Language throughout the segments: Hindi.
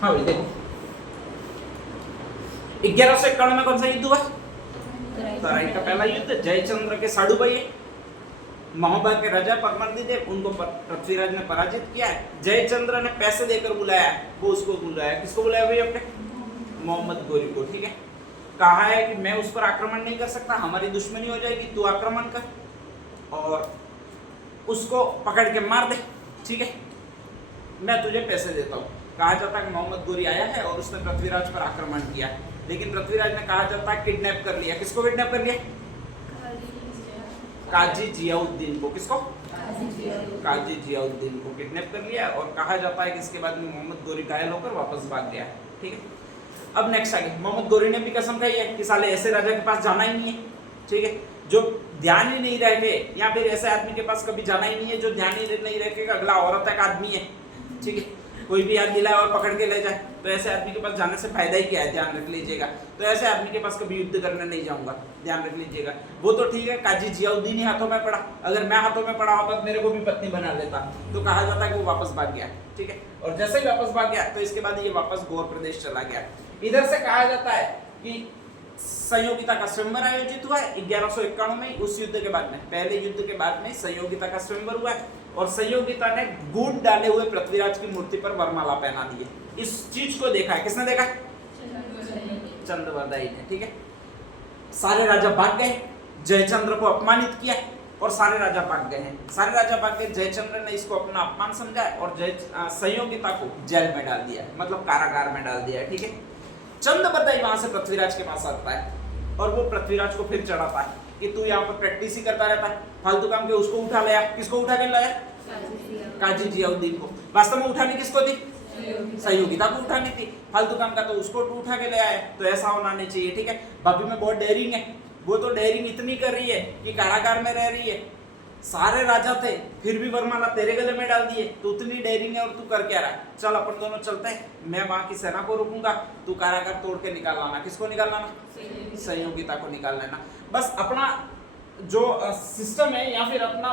हाँ भाई देखो 1191 में कौन सा युद्ध हुआ? तराई का पहला युद्ध। जयचंद्र के साडू भाई महोबा के राजा परमर्दिदेव, उनको पृथ्वीराज ने पराजित किया है। जयचंद्र ने पैसे देकर बुलाया, वो उसको बुलाया, किसको बुलाया भाई अपने? मोहम्मद गोरी को, ठीक है। कहा है कि मैं उस पर आक्रमण नहीं कर सकता, हमारी दुश्मनी हो जाएगी, तू आक्रमण कर और उसको पकड़ के मार दे, ठीक है, मैं तुझे पैसे देता हूँ। कहा जाता है कि मोहम्मद गोरी आया है और उसने पृथ्वीराज पर आक्रमण किया, लेकिन पृथ्वीराज ने कहा जाता है किडनैप कर लिया। किसको किडनैप कर लिया? काजी जियाउद्दीन को। किसको? काजी जियाउद्दीन को किडनैप कर लिया और कहा जाता है कि इसके बाद में मोहम्मद गोरी घायल होकर वापस भाग गया, ठीक है। अब नेक्स्ट आगे, मोहम्मद गोरी ने भी कसम खाई है कि साले ऐसे राजा के पास जाना ही नहीं है, ठीक है, जो ध्यान ही नहीं रखे, या फिर ऐसे आदमी के पास कभी जाना ही नहीं है जो ध्यान ही नहीं रखेगा। अगला औरत एक आदमी है, ठीक है, कोई भी याद दिलाए और पकड़ के ले जाए, तो ऐसे आदमी के पास जाने से फायदा ही क्या है, ध्यान रख लीजिएगा। तो ऐसे आदमी के पास कभी युद्ध करने नहीं जाऊंगा, ध्यान रख लीजिएगा। वो तो ठीक है, काजी जियाउद्दीन ही हाथों में पड़ा, अगर मैं हाथों में पड़ा होता तो मेरे को भी पत्नी बना लेता। तो कहा जाता है कि वो वापस भाग गया, ठीक है, और जैसे ही वापस भाग गया तो इसके बाद ये वापस गौर प्रदेश चला गया। इधर से कहा जाता है कि संयोगिता का स्वयंवर आयोजित हुआ है 1191 में। उस युद्ध के बाद में, पहले युद्ध के बाद में संयोगिता का स्वयंवर हुआ है और संयोगिता ने गुड़ डाले हुए पृथ्वीराज की मूर्ति पर वरमाला पहना दी है। इस चीज को देखा है, किसने देखा? चंद्रवरदाई ने, ठीक है। सारे राजा भाग गए, जयचंद्र को अपमानित किया और सारे राजा भाग गए हैं। सारे राजा भाग गए, जयचंद्र ने इसको अपना अपमान समझा और संयोगिता को जेल में डाल दिया, मतलब कारागार में डाल दिया, ठीक है। चंद्रवरदाई वहां से पृथ्वीराज के पास आता है और वो पृथ्वीराज को फिर चढ़ाता है कि तू यहाँ पर प्रैक्टिस ही करता रहता है, फालतू काम के। उसको उठा लाया, किसको उठा के लाया? काजी जियाउद्दीन को। वास्तव में उठानी किसको थी? संयोगिता को उठानी थी, फालतू काम का तो उसको उठा के ले आए। तो ऐसा होना नहीं चाहिए, ठीक है। भाभी में बहुत डेयरिंग है, वो तो डेयरिंग इतनी कर रही है कि कारागार में रह रही है, सारे राजा थे फिर भी वरमाला तेरे गले में डाल दिए, तो उतनी डेयरिंग है और तू कर क्या रहा है? चल अपन दोनों चलते हैं, मैं वहां की सेना को रोकूंगा, तू कारागार तोड़ के निकाल लाना। किसको निकाल लाना? संयोगिता को निकाल लेना। बस अपना जो सिस्टम है या फिर अपना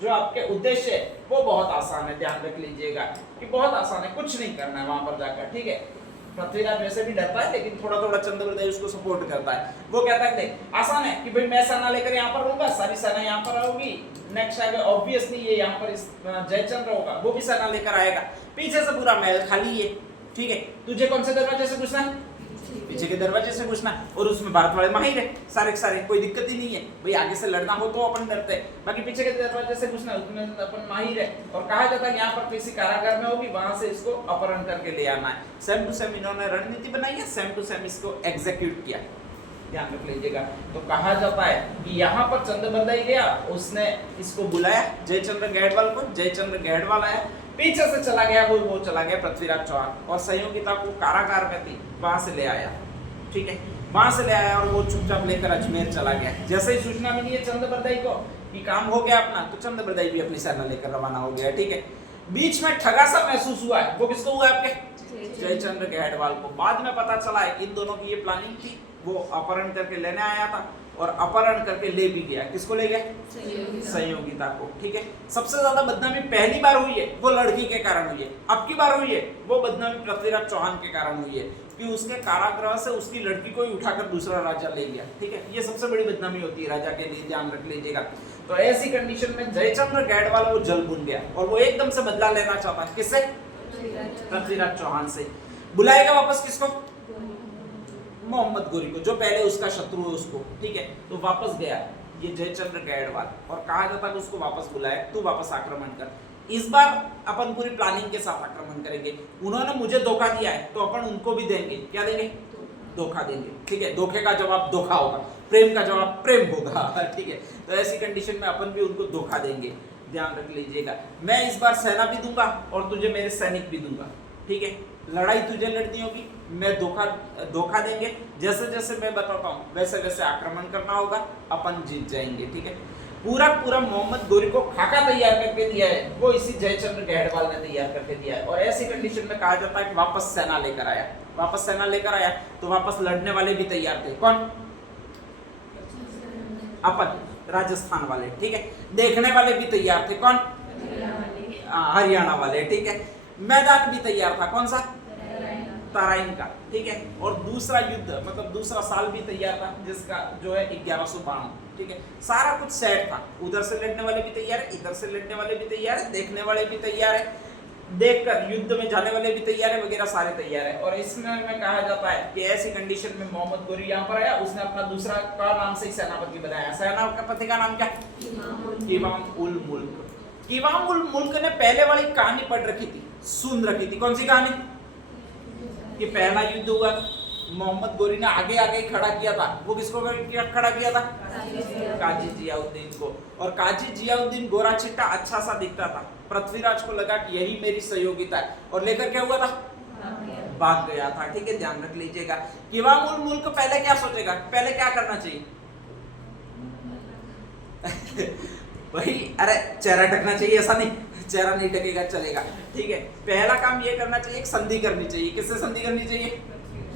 जो आपके उद्देश्य है वो बहुत आसान है, ध्यान रख लीजिएगा कि बहुत आसान है, कुछ नहीं करना है वहां पर जाकर, ठीक है। पृथ्वीराज वैसे भी डरता है लेकिन थोड़ा थोड़ा चंद्रवरदाई उसको सपोर्ट करता है। वो कहता है देख आसान है कि भाई मैं सेना लेकर यहाँ पर रहूंगा, सारी सेना यहाँ पर आऊंगी, नेक्स्ट आगे ऑब्वियसली ये यहाँ पर जयचंद्र होगा, वो भी सेना लेकर आएगा, पीछे से पूरा महल खाली है, ठीक है। तुझे कौन से दरवाजे से घुसना है? पीछे के दरवाजे से घुसना, और उसमें भारत वाले माहिर है सारे के सारे, कोई दिक्कत ही नहीं है भाई। आगे से लड़ना हो तो अपन डरते हैं, बाकी पीछे के दरवाजे से घुसना उसमें अपन माहिर है। और कहा जाता है यहाँ पर किसी कारागार में होगी, वहां से इसको अपहरण करके ले आना है। सेम टू सेम इन्होंने रणनीति बनाई है, सेम टू सेम इसको एग्जीक्यूट किया, ध्यान रख लीजिएगा। तो कहा जाता है कि यहाँ पर चंद्रवरदाई गया, उसने इसको बुलाया जयचंद्र गैडवाल को, जयचंद्र गैडवाल आया, पीछे से चला गया वो चला गया पृथ्वीराज चौहान, और संयोगिता को कारागार में थी वहां से ले आया, ठीक है, वहां से ले आया और वो चुपचाप लेकर अजमेर चला गया। जैसे ही सूचना मिली है चंद्रवरदाई को कि काम हो गया अपना, तो चंद्रवरदाई भी अपनी सेना लेकर रवाना हो गया, ठीक है। बीच में ठगा सा महसूस हुआ है, वो किसको हुआ? आपके जयचंद्र गैडवाल को। बाद में पता चला है कि इन दोनों की ये प्लानिंग थी, वो अपहरण करके लेने आया था और अपहरण करके ले भी गया। किसको ले गया? संयोगिता को, ठीक है। सबसे ज्यादा बदनामी पहली बार हुई है वो लड़की के कारण हुई है, अब की बार हुई है वो बदनामी पृथ्वीराज चौहान के कारण हुई है कि उसके कारागृह से उसकी लड़की को ही उठाकर दूसरा राजा ले गया, ठीक है। ये सबसे बड़ी बदनामी होती है राजा के लिए, ध्यान रख लीजिएगा। तो ऐसी कंडीशन में जयचंद्र गैडवाल वो जल बुन गया और वो एकदम से बदला लेना चाहता है, किससे? पृथ्वीराज चौहान से। बुलाएगा वापस किसको? मोहम्मद गोरी को, जो पहले उसका शत्रु है उसको, ठीक है। तो वापस गया ये जयचंद्र गैडवाल और कहा जाता है कि उसको वापस बुलाया, तू वापस आक्रमण कर। इस बार अपन पूरी प्लानिंग के साथ आक्रमण करेंगे, उन्होंने मुझे धोखा दिया है तो अपन उनको भी देंगे। क्या देंगे? धोखा देंगे, ठीक है। धोखे का जवाब धोखा होगा, प्रेम का जवाब प्रेम होगा, ठीक है। तो ऐसी कंडीशन में अपन भी उनको धोखा देंगे, ध्यान रख लीजिएगा। मैं इस बार सेना भी दूंगा और तुझे मेरे सैनिक भी दूंगा, ठीक है। लड़ाई तुझे लड़नी होगी, मैं धोखा देंगे, जैसे जैसे मैं बताता हूँ वैसे वैसे आक्रमण करना होगा, अपन जीत जाएंगे, ठीक है। पूरा मोहम्मद गोरी को खाका तैयार करके दिया है, वो इसी जयचंद्र गैडवाल ने तैयार करके दिया है। और ऐसी कंडीशन में कहा जाता है कि वापस सेना लेकर आया, तो वापस लड़ने वाले भी तैयार थे। कौन? अपन राजस्थान वाले, ठीक है। देखने वाले भी तैयार थे, कौन? हरियाणा वाले, ठीक है। मैदान भी तैयार था, कौन सा? तराइन का, ठीक है। और दूसरा युद्ध मतलब दूसरा साल भी तैयार था, जिसका जो है 1192, ठीक है। सारा कुछ सेट था, उधर से लड़ने वाले भी तैयार है, इधर से लड़ने वाले भी तैयार है, देखने वाले भी तैयार है, देखकर युद्ध में जाने वाले भी तैयार है, वगैरह सारे तैयार है। और इसमें में कहा जाता है कि ऐसी कंडीशन में मोहम्मद गोरी यहाँ पर आया, उसने अपना दूसरा का नाम से सेनापति बनाया। सेनापति का नाम क्या? इमाम उल मुल्क। इमाम उल मुल्क ने पहले वाली कहानी पढ़ रखी थी, सुन रखी थी। कौन सी कहानी? कि पहला युद्ध हुआ, मोहम्मद गोरी ने आगे आगे खड़ा किया था। वो किसको खड़ा किया था? काजी जियाउद्दीन को। और काजी जियाउद्दीन गोरा चिट्टा अच्छा सा दिखता था। पृथ्वीराज को लगा कि यही मेरी सहयोगिता है, और लेकर क्या हुआ था? भाग गया था, ठीक है, ध्यान रख लीजिएगा। इमाम उल मुल्क पहले क्या सोचेगा, पहले क्या करना चाहिए? भाई अरे चेहरा ढकना चाहिए, ऐसा नहीं, चेहरा नहीं ढकेगा चलेगा, ठीक है। पहला काम ये करना चाहिए, एक संधि करनी चाहिए। किससे संधि करनी चाहिए?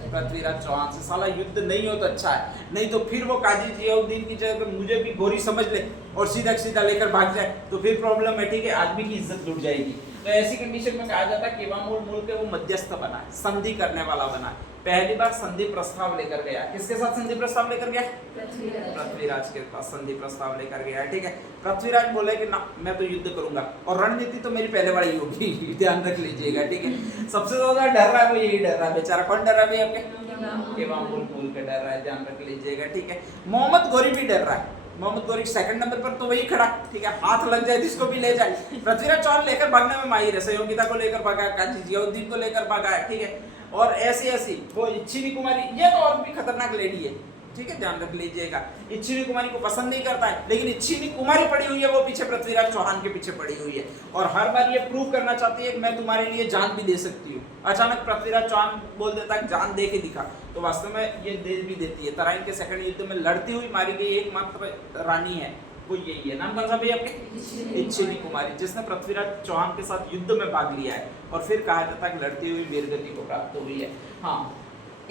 पृथ्वीराज चौहान से। साला युद्ध नहीं हो तो अच्छा है, नहीं तो फिर वो काजी जियाउद्दीन की जगह मुझे भी गोरी समझ ले और सीधा सीधा लेकर भाग जाए तो फिर प्रॉब्लम है, ठीक है, आदमी की इज्जत लुट जाएगी। तो ऐसी कंडीशन में कहा जाता है कि इमाम उल मुल्क वो मध्यस्थ बना है, संधि करने वाला बना है। पहली बार संधि प्रस्ताव लेकर गया। किसके साथ संधि प्रस्ताव लेकर गया? पृथ्वीराज के पास संधि प्रस्ताव लेकर गया, ठीक है। पृथ्वीराज बोले कि ना मैं तो युद्ध करूंगा, और रणनीति तो मेरी पहले वाली होगी, ध्यान रख लीजिएगा, ठीक है। सबसे ज्यादा डर रहा है वो यही डर रहा है बेचारा। कौन डर रहा है आपके? इमाम उल मुल्क डर रहा है, ध्यान रख लीजिएगा, ठीक है। मोहम्मद गोरी भी डर रहा है। मोहम्मद गोरी सेकंड नंबर पर तो वही खड़ा, ठीक है, हाथ लग जाए जिसको भी ले जाए। पृथ्वीराज चौहान लेकर भागने में माहिर है, सहयोगिता को लेकर भागा, काजी जियाउद्दीन को लेकर भागा, ठीक है। और ऐसी वो इच्छिनी कुमारी, ये तो और भी खतरनाक लेडी है, ठीक है, ध्यान रख लीजिएगा। इच्छिनी कुमारी को पसंद नहीं करता है, लेकिन इच्छिनी कुमारी पड़ी हुई है वो पीछे, पृथ्वीराज चौहान के पीछे पड़ी हुई है, और हर बार ये प्रूव करना चाहती है कि मैं तुम्हारे लिए जान भी दे सकती हूँ। अचानक पृथ्वीराज चौहान बोल देता है जान दे के दिखा, तो वास्तव में ये दे भी देती है। तराइन के सेकंड युद्ध में लड़ती हुई मारी गई एकमात्र रानी है, वो यही है। नाम कौन सा भैया आपके? इच्छिनी कुमारी, जिसने पृथ्वीराज चौहान के साथ युद्ध में भाग लिया है, और फिर कहा जाता है कि लड़ती हुई वीरगति को प्राप्त हुई है। हाँ,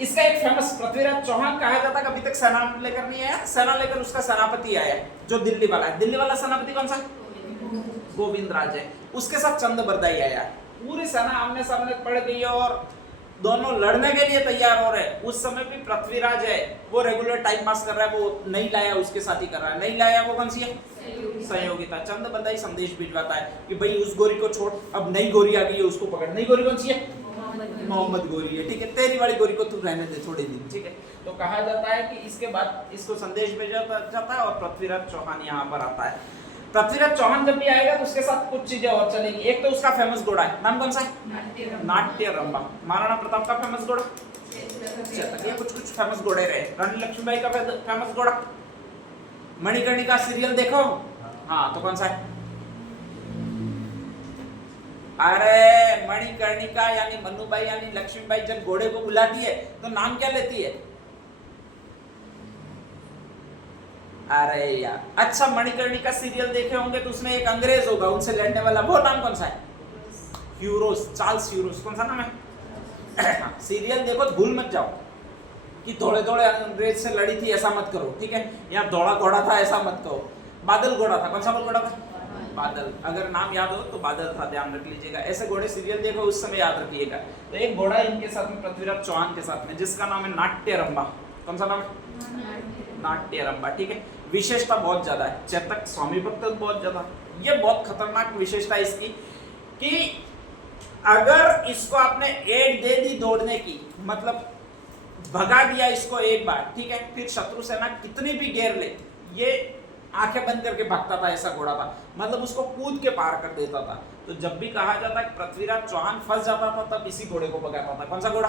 इसका एक फेमस पृथ्वीराज चौहान कहा जाता है, अभी तक सेना लेकर नहीं आया, सेना लेकर उसका सेनापति आया जो दिल्ली वाला है। दिल्ली वाला सेनापति कौन सा? गोविंद राज है। उसके साथ चंद बरदाई आया। पूरी सेना आमने सामने पड़ गई है और दोनों लड़ने के लिए तैयार हो रहे हैं। उस समय भी पृथ्वीराज है वो रेगुलर टाइम पास कर रहा है, वो नहीं लाया उसके साथ ही कर रहा है। नहीं लाया वो कौन सी है? सहयोगिता। चंद बरदाई संदेश भिजवाता है कि भाई उस गोरी को छोड़, अब नई गोरी आ गई है, उसको पकड़। नई गोरी कौन सी है? मोहम्मद गोरी है, ठीक है। तेरी वाली गोरी को तू रहने दे थोड़े दिन, ठीक है। तो कहा जाता है कि इसके बाद इसको संदेश भेजा जाता है और पृथ्वीराज चौहान यहाँ पर आता है। पृथ्वीराज चौहान जब भी आएगा तो उसके साथ कुछ चीजें और चलेगी। एक तो उसका फेमस घोड़ा है, नाम कौन सा है? नाट्यरंबा। महाराणा प्रताप का फेमस घोड़ा चेतक। ये कुछ फेमस घोड़े रहे। रानी लक्ष्मीबाई का फेमस घोड़ा। मणिकर्णिका सीरियल देखो, हाँ, तो कौन सा है? अरे मणिकर्णिका यानी मन्नूबाई यानी लक्ष्मीबाई जब घोड़े को बुलाती है तो नाम क्या लेती है? अरे यार, अच्छा, मणिकर्णिका सीरियल देखे होंगे तो उसमें एक अंग्रेज होगा उनसे लड़ने वाला, वो नाम कौन सा है? ह्यूरोस, चार्ल्स ह्यूरोस। कौन सा नाम है? सीरियल देखो, भूल मत जाओ कि थोड़े थोड़े अंग्रेज से लड़ी थी, ऐसा मत करो, ठीक है। यहाँ दौड़ा घोड़ा था, ऐसा मत कहो। बादल घोड़ा था। कौन सा घोड़ा था? बादल। अगर नाम याद हो तो बादल था, ध्यान रख लीजिएगा। ऐसे घोड़े सीरियल देखो उस समय याद रखिएगा। तो एक घोड़ा इनके साथ में, पृथ्वीराज चौहान के साथ में, जिसका नाम है नाट्यरंबा। कौन सा नाम है? नाट्यरंबा, ठीक है। विशेषता बहुत ज्यादा है, चेतक स्वामी भक्त बहुत ज्यादा। ये बहुत खतरनाक विशेषता है इसकी कि अगर इसको आपने एड दे दी दौड़ने की, मतलब भगा दिया इसको एक बार, ठीक है, फिर शत्रु सेना कितनी भी घेर ले, ये आंखें बंद करके भागता था। ऐसा घोड़ा था, मतलब उसको कूद के पार कर देता था। तो जब भी कहा जाता है पृथ्वीराज चौहान फंस जाता था तब इसी घोड़े को भगाता था। कौन सा घोड़ा?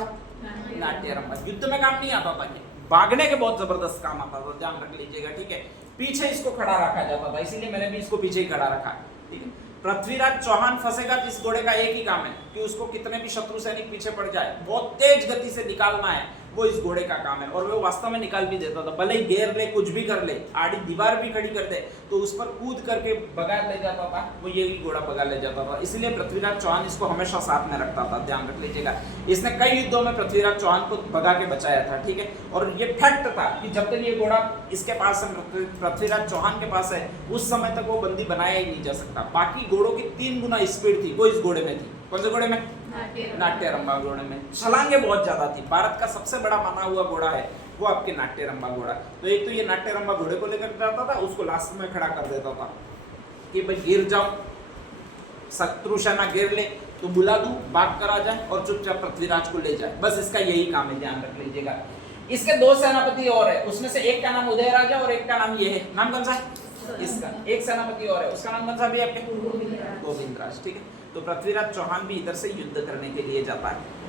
नाट्यरंबा। युद्ध में काम नहीं आता था, ये भागने के बहुत जबरदस्त काम आता था, ध्यान रख लीजिएगा, ठीक है। पीछे इसको खड़ा रखा जाता था, इसीलिए मैंने भी इसको पीछे ही खड़ा रखा, ठीक है। पृथ्वीराज चौहान फंसेगा तो इस घोड़े का एक ही काम है कि उसको कितने भी शत्रु सैनिक पीछे पड़ जाए बहुत तेज गति से निकालना है, वो इस घोड़े का काम है। और वो वास्तव में निकाल भी देता था, भले ही घेर ले, कुछ भी कर ले, आड़ी दीवार भी खड़ी कर दे तो उस पर कूद करके भगा ले जाता था, वो ये भी घोड़ा भगा ले जाता था। इसलिए पृथ्वीराज चौहान इसको हमेशा साथ में रखता था, ध्यान रख लीजिएगा। इसने कई युद्धों में पृथ्वीराज चौहान को भगा के बचाया था, ठीक है। और ये फैक्ट था कि जब तक ये घोड़ा इसके पास है, पृथ्वीराज चौहान के पास है, उस समय तक वो बंदी बनाया ही नहीं जा सकता। बाकी घोड़ों की 3 गुना स्पीड थी, वो इस घोड़े में थी। कौन से घोड़े में? नाट्यरंबा घोड़े में। छलांगे बहुत ज्यादा थी। भारत का सबसे बड़ा माना हुआ घोड़ा है वो आपके नाट्यरंबा घोड़ा। तो एक तो ये नाट्यरंबा घोड़े को लेकर जाता था, उसको लास्ट में खड़ा कर देता था कि भाई गिर जाओ, शत्रु सेना गिर ले तो बुला दूं, भाग कर आ जाए और चुपचाप पृथ्वीराज को ले जाए, बस इसका यही काम है, ध्यान रख लीजिएगा। इसके 2 सेनापति और है, उसमें से एक का नाम उदयराज है और एक का नाम ये है, नाम कौन सा है इसका? एक सेनापति और है, उसका नाम कौन सा भी है आपके? गोविंदराज, ठीक है। तो पृथ्वीराज चौहान भी इधर से युद्ध करने के लिए जाता है।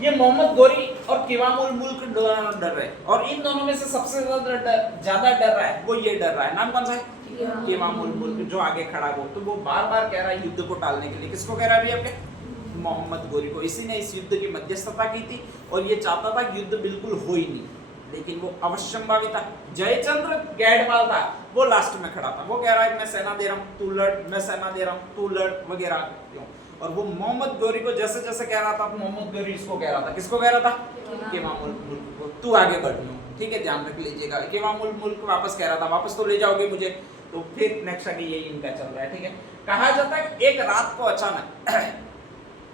ये मोहम्मद गोरी और किवामुल मुल्क दोनों डर रहे हैं, और इन दोनों में से सबसे ज्यादा डर रहा है वो ये डर रहा है, नाम कौन सा है? किवामुल मुल्क, जो आगे खड़ा हो। तो वो बार बार कह रहा है युद्ध को टालने के लिए, किसको कह रहा है आपके? मोहम्मद गोरी को। इसी ने इस युद्ध की मध्यस्थता की थी और ये चाहता था कि युद्ध बिल्कुल हो ही नहीं, लेकिन वो अवश्यंभावी था। जयचंद्र गैडवाल था, वो लास्ट में खड़ा था, वो कह रहा है मैं सेना दे रहा हूँ तू लड़, मैं सेना दे रहा हूँ तू लड़ वगैरह क्यों। और वो मोहम्मद गोरी को जैसे जैसे कह रहा था, मोहम्मद गोरी इसको कह रहा था, किसको कह रहा था? किवामुल मुल्क को, तू आगे बढ़ लो, ठीक है, ध्यान रख लीजिएगा। किवामुल मुल्क वापस कह रहा था, वापस तो ले जाओगे मुझे। तो फिर नेक्स्ट आगे यही इनका चल रहा है, ठीक है। कहा जाता है एक रात को अचानक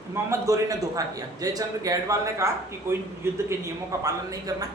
मोहम्मद गोरी ने धोखा किया। जयचंद्र गैडवाल ने कहा कि कोई युद्ध के नियमों का पालन नहीं करना,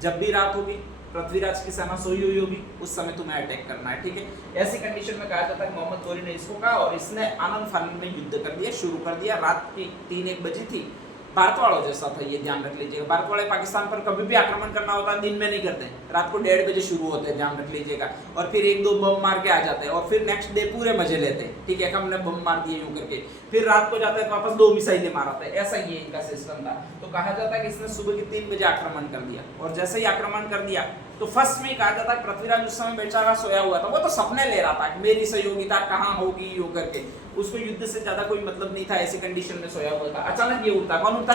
जब भी रात होगी, पृथ्वीराज की सेना सोई हुई होगी, उस समय तुम्हें अटैक करना है, ठीक है। ऐसी कंडीशन में कहा जाता है मोहम्मद गोरी ने इसको कहा और इसने आनंद फानंद में युद्ध कर दिया, शुरू कर दिया। रात की 3-1 बजी थी। भारत वालों जैसा था ये, ध्यान रख लीजिएगा। भारत वाले पाकिस्तान पर कभी भी आक्रमण करना होता है दिन में नहीं करते, रात को 1:30 बजे शुरू होते हैं, ध्यान रख लीजिएगा। और फिर 1-2 बम मार के आ जाते हैं और फिर नेक्स्ट डे पूरे मजे लेते हैं, ठीक है। हमने बम मार दिए यूं करके, फिर रात को जाते हैं वापस 2 मिसाइलें मारते हैं, ऐसा ही इनका सिस्टम था। तो कहा जाता है कि इसने सुबह के 3 बजे आक्रमण कर दिया, और जैसे ही आक्रमण कर दिया तो फर्स्ट में ही कहा जाता है पृथ्वीराज उस समय बेचारा सोया हुआ था, वो तो सपने ले रहा था मेरी सहयोगिता कहाँ होगी यूं करके, उसको युद्ध से ज्यादा कोई मतलब नहीं था, ऐसी कंडीशन में सोया हुआ था। अचानक ये उठता, कौन उठता?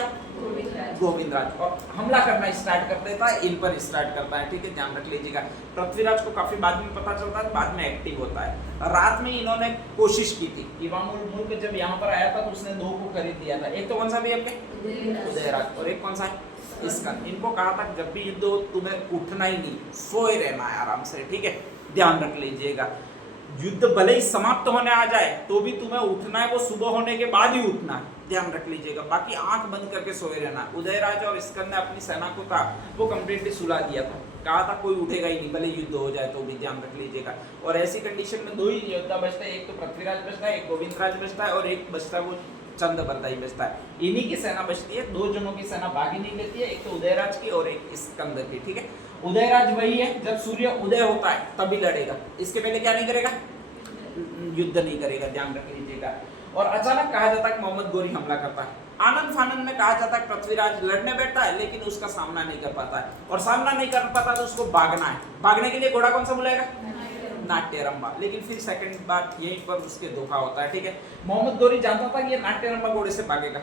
गोविंदराज, और हमला करना स्टार्ट कर देता है, इन पर स्टार्ट करता है, ठीक है, ध्यान रख लीजिएगा। पृथ्वीराज को काफी बाद में पता चलता है, बाद में एक्टिव होता है। रात में इन्होंने कोशिश की थी, किवामुल मुल्क जब यहाँ पर आया था तो उसने 2 को खरीद लिया था, एक तो कौन सा भी आपके? उदयराज, और एक कौन सा है? इसका। इनको कहा था जब भी युद्ध हो तुम्हें उठना ही नहीं, सोए रहना है आराम से, ठीक है, ध्यान रख लीजिएगा। युद्ध भले ही समाप्त होने आ जाए तो भी तुम्हें उठना है, वो सुबह होने के बाद ही उठना है, ध्यान रख लीजिएगा। बाकी आंख बंद करके सोए रहना। उदयराज और स्कंद ने अपनी सेना को था वो कंप्लीटली सुला दिया था, कहा था कोई उठेगा ही नहीं भले युद्ध हो जाए तो भी, ध्यान रख लीजिएगा। और ऐसी कंडीशन में 2 ही योद्धा बचता है, एक तो पृथ्वीराज बचता है, एक गोविंदराज बचता है, और एक बचता है वो चंद्रबरदाई बचता है। इन्हीं की सेना बचती है, 2 जनों की सेना भागी नहीं लेती है, एक तो उदयराज की और एक स्कंद की, ठीक है। उदयराज वही है जब सूर्य उदय होता है तभी लड़ेगा, इसके पहले क्या नहीं करेगा? युद्ध नहीं करेगा, ध्यान रख लीजिएगा। और अचानक कहा जाता है कि मोहम्मद गोरी हमला करता है। आनंद फानंद में कहा जाता है पृथ्वीराज लड़ने बैठता है लेकिन उसका सामना नहीं कर पाता है, और सामना नहीं कर पाता तो उसको भागना है। भागने के लिए घोड़ा कौन सा बुलाएगा? नाट्यरंबा। लेकिन फिर सेकंड बात यहीं पर उसके धोखा होता है, ठीक है। मोहम्मद गोरी जानता था कि ये नाट्यरंबा घोड़े से भागेगा।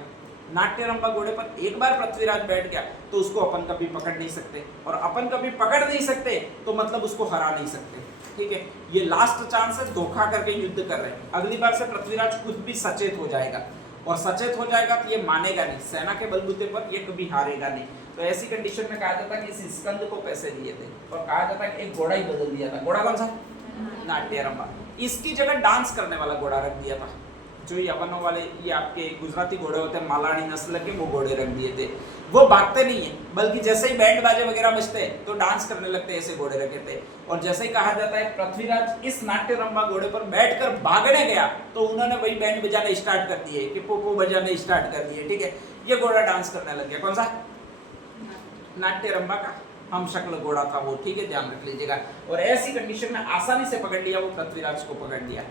नाट्यरंबा घोड़े पर एक बार पृथ्वीराज बैठ गया तो उसको अपन कभी पकड़ नहीं सकते, और अपन कभी पकड़ नहीं सकते तो मतलब उसको हरा नहीं सकते, ठीक है। ये लास्ट चांस है, धोखा करके युद्ध कर रहे हैं। अगली बार से पृथ्वीराज खुद भी सचेत हो जाएगा, और सचेत हो जाएगा तो ये मानेगा नहीं, सेना के बलबूते पर ये कभी हारेगा नहीं। तो ऐसी कंडीशन में कहा जाता है कि इस स्कंद को पैसे दिए थे, और कहा जाता है कि एक घोड़ा ही बदल दिया था। घोड़ा कौन सा? नाट्यरंबा। इसकी जगह डांस करने वाला घोड़ा रख दिया था, जो यवनों वाले ये आपके गुजराती घोड़े होते हैं, मालानी नस्ल के, वो घोड़े रख दिए थे। वो भागते नहीं है, बल्कि जैसे ही बैंड बाजे वगैरह बजते हैं तो डांस करने लगते हैं, ऐसे घोड़े रखे थे। और जैसे ही कहा जाता है पृथ्वीराज इस नाट्यरंबा घोड़े पर बैठकर भागने गया तो उन्होंने वही बैंड बजाने स्टार्ट कर दिए, कि पोपो बजाने स्टार्ट कर दिए, ठीक है। ये घोड़ा डांस करने लग गया। कौन सा? नाट्यरंबा का हम शक्ल घोड़ा था वो, ठीक है, ध्यान रख लीजिएगा। और ऐसी कंडीशन में आसानी से पकड़ लिया, वो पृथ्वीराज को पकड़ लिया।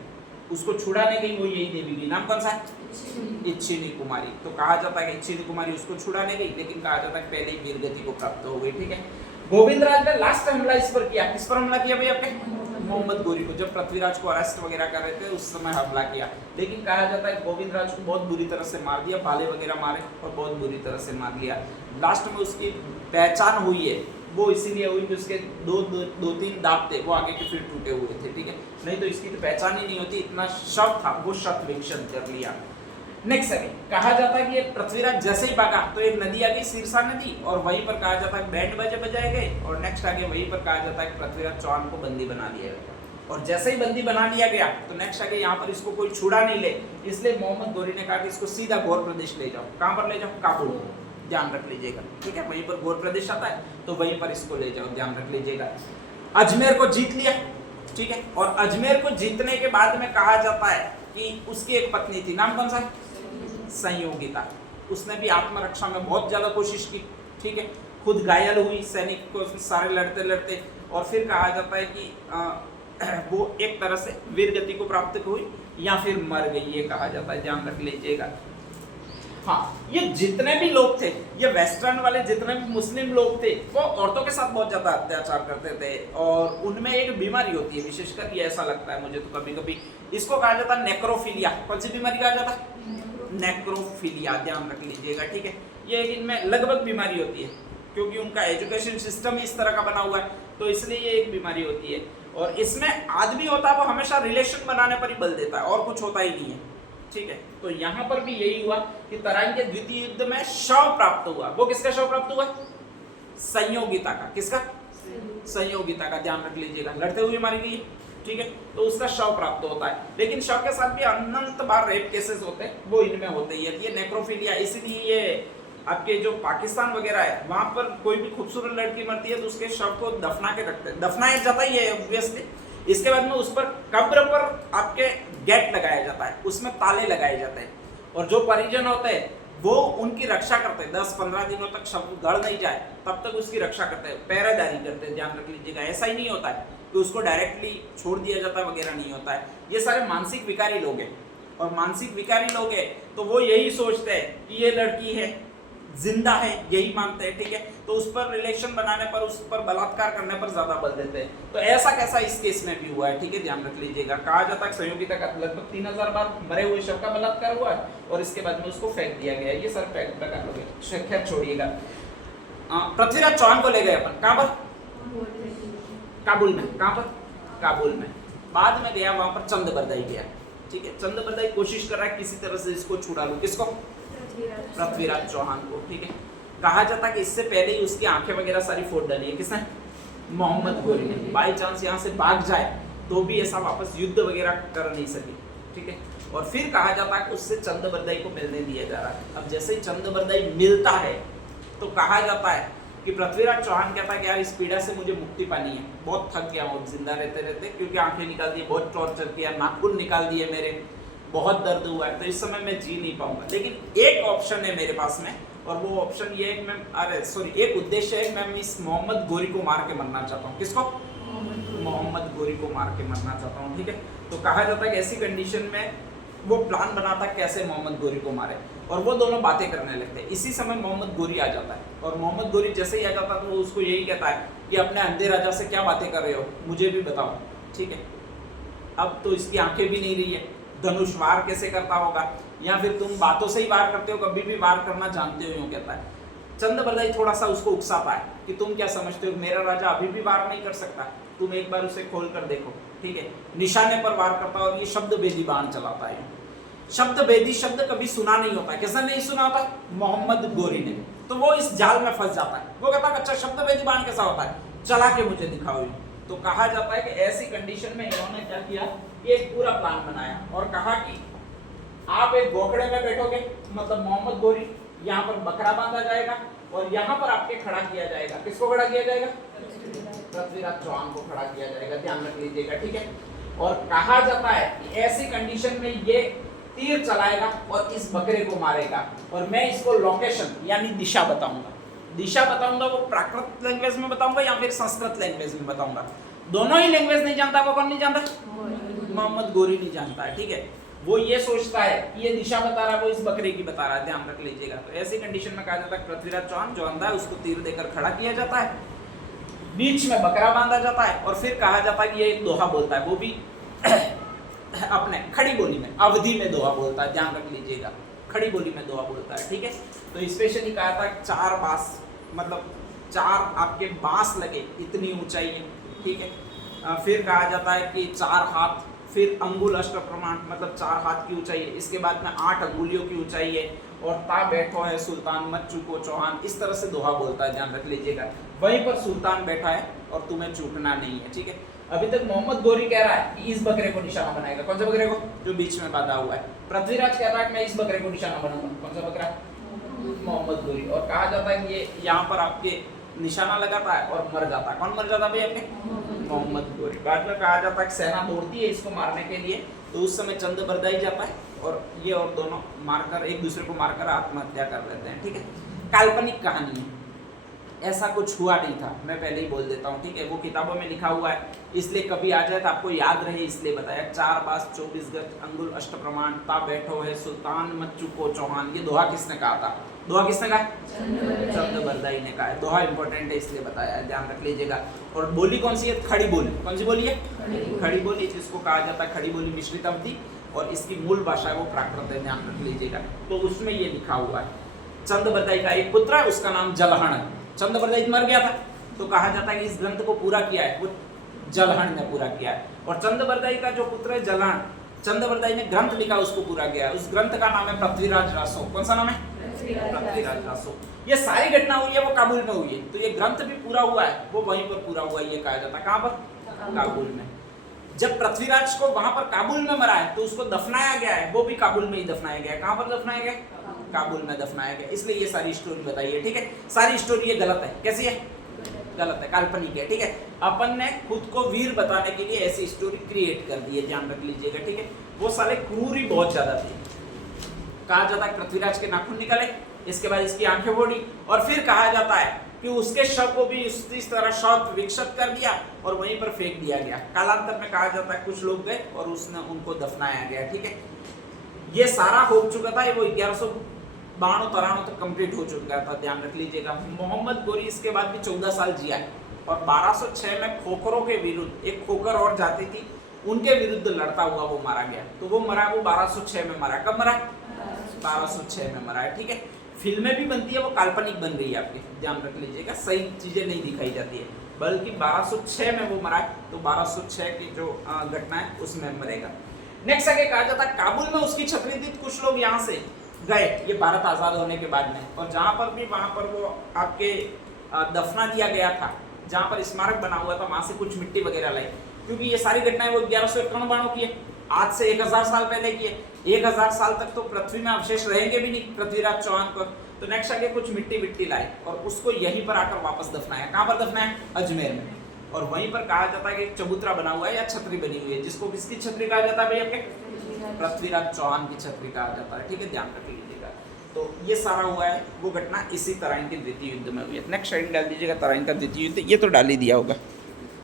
उसको छुड़ाने गई वो यही देवी की, नाम कौन सा है? इच्छिनी कुमारी। तो कहा जाता है कि इच्छिनी कुमारी उसको छुड़ाने गई, लेकिन कहा जाता है पहले ही वीरगति को प्राप्त हो गई, ठीक है। गोविंदराज ने लास्ट हमला इस पर किया। किस पर हमला किया भाई? आपने मोहम्मद गोरी को, जब पृथ्वीराज को अरेस्ट वगैरह कर रहे थे उस समय हमला किया। लेकिन कहा जाता है गोविंद राज को बहुत बुरी तरह से मार दिया, भाले वगैरह मारे और बहुत बुरी तरह से मार लिया। लास्ट में उसकी पहचान हुई है वो इसीलिए हुई कि उसके दो तीन दांत थे वो आगे के फिर टूटे हुए थे, ठीक है, नहीं तो इसकी तो पहचान ही नहीं होती, इतना शव था वो शत विक्षण कर लिया। नेक्स्ट है, कहा जाता है कि ये पृथ्वीराज जैसे ही भागा तो एक नदी आ गई, सिरसा नदी, और वहीं पर कहा जाता है बैंड बाजे बजाए गए, और नेक्स्ट आगे वहीं पर कहा जाता है कि पृथ्वीराज चौहान को बंदी बना लिया गया। और जैसे ही बंदी बना लिया गया तो नेक्स्ट आगे यहाँ पर इसको कोई छुड़ा नहीं ले, इसलिए मोहम्मद गोरी ने कहा कि इसको सीधा गौर प्रदेश ले जाओ। कहाँ पर ले जाओ? काबुल, ध्यान रख लीजिएगा, ठीक है, वहीं पर गौर प्रदेश आता है तो वहीं पर इसको ले जाओ, ध्यान रख लीजिएगा। अजमेर को जीत लिया, ठीक है, और अजमेर को जीतने के बाद में कहा जाता है कि उसकी एक पत्नी थी, नाम कौन सा है? संयोगिता। उसने भी आत्मरक्षा में बहुत ज्यादा कोशिश की, ठीक है, खुद घायल हुई सैनिक को सारे लड़ते लड़ते, और फिर कहा जाता है कि वो एक तरह से वीर गति को प्राप्त हुई या फिर मर गई, ये कहा जाता है, ध्यान रख लीजिएगा। हाँ, ये जितने भी लोग थे, ये वेस्टर्न वाले जितने भी मुस्लिम लोग थे, वो औरतों के साथ बहुत ज्यादा अत्याचार करते थे, और उनमें एक बीमारी होती है विशेषकर, ये ऐसा लगता है मुझे तो कभी कभी, इसको कहा जाता है नेक्रोफिलिया। कौन सी बीमारी कहा जाता है? नेक्रोफिलिया, ध्यान रख लीजिएगा, ठीक है। ये इनमें लगभग बीमारी होती है क्योंकि उनका एजुकेशन सिस्टम इस तरह का बना हुआ है, तो इसलिए ये एक बीमारी होती है। और इसमें आदमी होता है वो हमेशा रिलेशन बनाने पर ही बल देता है और कुछ होता ही नहीं है, ठीक है। तो यहाँ पर भी यही हुआ कि तराइन के द्वितीय युद्ध में शव प्राप्त हुआ। वो किसका शव प्राप्त हुआ? संयोगिता का। किसका? संयोगिता का, ध्यान रख लीजिएगा, लड़ते हुए मारी गई, ठीक है, तो उसका शव प्राप्त होता है। लेकिन शव के साथ भी अनंत बार रेप केसेस होते हैं, वो इनमें होते ही है। ये नेक्रोफिलिया, इसलिए ये आपके जो पाकिस्तान वगैरह है वहां पर कोई भी खूबसूरत लड़की मरती है तो उसके शव को दफना के रखते हैं, दफनाया जाता ही है ऑब्वियसली। इसके बाद में उस पर कब्र पर आपके गेट लगाया जाता है, उसमें ताले लगाए जाते हैं, और जो परिजन होते हैं वो उनकी रक्षा करते हैं। 10-15 दिनों तक शव गड़ नहीं जाए तब तक उसकी रक्षा करते हैं, पहरेदारी करते हैं, ध्यान रख लीजिएगा। ऐसा ही नहीं होता है कि उसको डायरेक्टली छोड़ दिया जाता वगैरह नहीं होता है। ये सारे मानसिक विकारी लोग हैं, और मानसिक विकारी लोग हैं तो वो यही सोचते हैं कि ये लड़की है, जिंदा है, यही मानते हैं, ठीक है, तो उस पर रिलेशन बनाने पर, उस पर बलात्कार करने पर ज्यादा बल देते हैं। तो ऐसा कैसा इस केस में भी हुआ है, ठीक है, ध्यान रख लीजिएगा। कहा जाता है संयोगिता का लगभग 3000 बार मरे हुए शव का बलात्कार हुआ है, और इसके बाद में उसको फेंक दिया गया है। ये सारे फैक्ट लगा लोगे, खैर छोड़िएगा। पृथ्वीराज चौहान को ले गए अपन, कहाँ पर? काबुल में। कहाँ पर? काबुल में। बाद में गया वहां पर चंदबरदाई गया, ठीक है, चंदबरदाई कोशिश कर रहा है किसी तरह से इसको छुड़ा लो। किसको? पृथ्वीराज चौहान को, ठीक है। कहा जाता है कि इससे पहले ही उसकी आंखें वगैरह सारी फोड़ डाली है। किसने? मोहम्मद गोरी ने। बाई चांस यहाँ से भाग जाए तो भी ऐसा वापस युद्ध वगैरह कर नहीं सके, ठीक है। और फिर कहा जाता है कि उससे चंदबरदाई को मिलने दिया जा रहा है। अब जैसे ही चंदबरदाई मिलता है तो कहा जाता है कि पृथ्वीराज चौहान कहता है कि यार इस पीड़ा से मुझे मुक्ति पानी है, बहुत थक गया हूँ जिंदा रहते रहते, क्योंकि आंखें निकाल दी, बहुत टॉर्चर किया, नाखून निकाल दिए मेरे, बहुत दर्द हुआ है, तो इस समय मैं जी नहीं पाऊंगा। लेकिन एक ऑप्शन है मेरे पास में, और वो ऑप्शन ये है कि मैं एक उद्देश्य है कि मैं इस मोहम्मद गोरी को मार के मरना चाहता हूँ। किसको? मोहम्मद गोरी को मार के मरना चाहता हूँ, ठीक है। तो कहा जाता है कि ऐसी कंडीशन में वो प्लान बनाता कैसे मोहम्मद गोरी को मारे, और वो दोनों बातें करने लगते हैं। इसी समय मोहम्मद गोरी आ जाता है, और मोहम्मद गोरी जैसे ही आ जाता है तो वो उसको यही कहता है कि अपने अंधे राजा से क्या बातें कर रहे हो, मुझे भी बताओ, ठीक है। अब तो इसकी आंखें भी नहीं रही है, धनुष वार कैसे करता होगा, या फिर तुम बातों से ही वार करते हो, कभी भी वार करना जानते हो, यूं कहता है। चंदबरदाई थोड़ा सा उसको उकसाता है कि तुम क्या समझते हो मेरा राजा अभी भी वार नहीं कर सकता, तुम एक बार उसे खोल कर देखो, ठीक है। निशाने पर वार करता है और ये शब्द भेदी बाण चलाता है। शब्द भेदी शब्द कभी सुना नहीं होता है। किसने नहीं सुना होता? मोहम्मद गोरी ने। तो वो इस जाल में फंस जाता है। वो कहता है अच्छा शब्द भेदी बाण कैसा होता है, चला के मुझे दिखाओ। तो कहा जाता है कि ऐसी कंडीशन में इन्होंने क्या किया, एक पूरा प्लान बनाया और कहा कि आप एक गोखड़े में बैठोगे, मतलब मोहम्मद गोरी, यहाँ पर बकरा बांधा जाएगा और यहाँ पर आपके खड़ा किया जाएगा। किसको खड़ा किया जाएगा? पृथ्वीराज चौहान को खड़ा किया जाएगा, ध्यान रख लीजिएगा, ठीक है। और कहा जाता है कि ऐसी कंडीशन में ये तीर चलाएगा और इस बकरे को मारेगा, और मैं इसको लोकेशन यानी दिशा बताऊंगा। दिशा बताऊंगा वो प्राकृत लैंग्वेज में बताऊंगा या फिर संस्कृत लैंग्वेज में बताऊंगा। दोनों ही लैंग्वेज नहीं जानता। वो कौन नहीं जानता? मोहम्मद गोरी नहीं जानता है, ठीक है। वो ये सोचता है कि ये दिशा बता रहा है, वो इस बकरे की बता रहा है, ध्यान रख लीजिएगा। तो ऐसी कंडीशन में कहा जाता है पृथ्वीराज चौहान जो अंधा है उसको तीर देकर खड़ा किया जाता है। बीच में बकरा बांधा जाता है और फिर कहा जाता है कि ये एक दोहा बोलता है, वो भी अपने खड़ी बोली में, अवधि में दोहा बोलता है, ध्यान रख लीजिएगा, खड़ी बोली में दोहा बोलता है, ठीक है। तो स्पेशली कहा था 4 बांस, मतलब 4 आपके बांस लगे इतनी ऊंचाई है, ठीक है। फिर कहा जाता है कि 4 हाथ, फिर अंगुल अष्ट प्रमाण, मतलब 4 हाथ की ऊंचाई है, इसके बाद में 8 अंगुलियों की ऊंचाई है, और ता बैठो है सुल्तान मत चूको चौहान, इस तरह से दोहा बोलता है, ध्यान रख लीजिएगा। वहीं पर सुल्तान बैठा है और तुम्हें चूकना नहीं है, ठीक है। अभी तक मोहम्मद गोरी कह रहा है कि इस बकरे को निशाना बनाएगा, कौन सा बकरे को, जो बीच में बांधा हुआ है। पृथ्वीराज कह रहा है कि मैं इस बकरे को निशाना बनाऊंगा, कौन सा बकरा, मोहम्मद गोरी। और कहा जाता है कि ये यहाँ पर आपके निशाना लगाता है और मर जाता है, कौन मर जाता है भाई आपके, मोहम्मद गोरी। बाद में कहा जाता है कि सेना दौड़ती है इसको मारने के लिए, तो उस समय चंद बरदाई जाता है और ये और दोनों मारकर, एक दूसरे को मारकर आत्महत्या कर लेते हैं, ठीक है। काल्पनिक कहानी है, ऐसा कुछ हुआ नहीं था, मैं पहले ही बोल देता हूँ, ठीक है। वो किताबों में लिखा हुआ है, इसलिए कभी आ जाए तो आपको याद रहे इसलिए बताया। 4 बांस 24 गज अंगुल अष्ट प्रमाण, ता बैठो है सुल्तान मत चूको चौहान। ये दोहा किसने कहा था, दोहा किसने कहा, चंद बरदाई ने कहा है। दोहा इंपॉर्टेंट है इसलिए बताया है, ध्यान रख लीजिएगा। और बोली कौन सी है, खड़ी बोली। कौन सी बोली है, खड़ी बोली, जिसको कहा जाता है खड़ी बोली मिश्रित अवधि, और इसकी मूल भाषा है वो प्राकृत है, ध्यान रख लीजिएगा। तो उसमें ये लिखा हुआ है, चंद बरदाई का एक पुत्र है, उसका नाम जलहण है। चंद बरदाई मर गया था, तो कहा जाता है कि इस ग्रंथ को पूरा किया है वो जलहण ने पूरा किया है। और चंद बरदाई का जो पुत्र है जलहण, चंद बरदाई ने ग्रंथ लिखा, उसको पूरा किया है। उस ग्रंथ का नाम है पृथ्वीराज रासो। कौन सा नाम है, पृथ्वीराज रासो। ये सारी घटना हुई है वो काबुल में हुई है, तो ये ग्रंथ भी पूरा हुआ है वो वहीं पर पूरा हुआ है, ये कहा जाता है। कहाँ पर, काबुल में। जब पृथ्वीराज को वहां पर काबुल में मरा है, तो उसको दफनाया गया है, वो भी काबुल में ही दफनाया गया है। कहाँ पर दफनाया गया, काबुल में दफनाया गया, इसलिए ये सारी स्टोरी बताई है, ठीक है। सारी स्टोरी ये गलत है, कैसी है, गलत है, काल्पनिक है, ठीक है। अपन ने खुद को वीर बताने के लिए ऐसी स्टोरी क्रिएट कर दी है, ध्यान रख लीजिएगा, ठीक है। वो साले क्रूर ही बहुत ज्यादा थे। कहा जाता है पृथ्वीराज के नाखून निकले, इसके बाद इसकी आंखें फोड़ी, और फिर कहा जाता है कि उसके शव को भी इस तरह शव विकसित कर दिया और वहीं पर फेंक दिया गया। कालांतर में कहा जाता है कुछ लोग गए और उसने उनको दफनाया गया, ठीक है। ये सारा हो चुका था, वो 1192-93 तक कंप्लीट हो चुका था, ध्यान रख लीजिएगा। मोहम्मद गोरी इसके बाद भी 14 साल जिया है, और 1206 में खोखरों के विरुद्ध, एक खोखर और जाति थी, उनके विरुद्ध लड़ता हुआ वो मारा गया। तो वो मरा, वो 1206 में मरा। कब मरा, 1206 में मरा है, ठीक है। फिल्में भी बनती है, वो काल्पनिक बन रही है आपकी, ध्यान रख लीजिएगा, सही चीजें नहीं दिखाई जाती है, बल्कि 1206 में वो मरा है, तो 1206 की जो घटना है उसमें मरेगा। नेक्स्ट आगे कहा जाता है काबुल में उसकी छतरी थी, कुछ लोग यहाँ से गए, ये भारत आजाद होने के बाद में, और जहाँ पर भी वहाँ पर वो आपके दफना दिया गया था, जहाँ पर स्मारक बना हुआ था, वहाँ से कुछ मिट्टी वगैरह लाई, क्योंकि ये सारी घटनाएं वो 1191 की है, आज से 1000 साल पहले की है। 1000 साल तक तो पृथ्वी में अवशेष रहेंगे भी नहीं पृथ्वीराज चौहान पर, तो नेक्स्ट आगे कुछ मिट्टी लाए और उसको यहीं पर आकर वापस दफनाया। कहाँ पर दफनाया, अजमेर में। और वहीं पर कहा जाता है कि एक चबूतरा बना हुआ है या छतरी बनी हुई है, जिसको किसकी छतरी कहा जाता है भैया, पृथ्वीराज चौहान की छतरी कहा जाता है, ठीक है, ध्यान रख लीजिएगा। तो ये सारा हुआ है, वो घटना इसी तराइन के द्वितीय युद्ध में हुई है। नेक्स्ट लाइन डाल दीजिएगा, तराइन का द्वितीय युद्ध, ये तो डाल ही दिया होगा।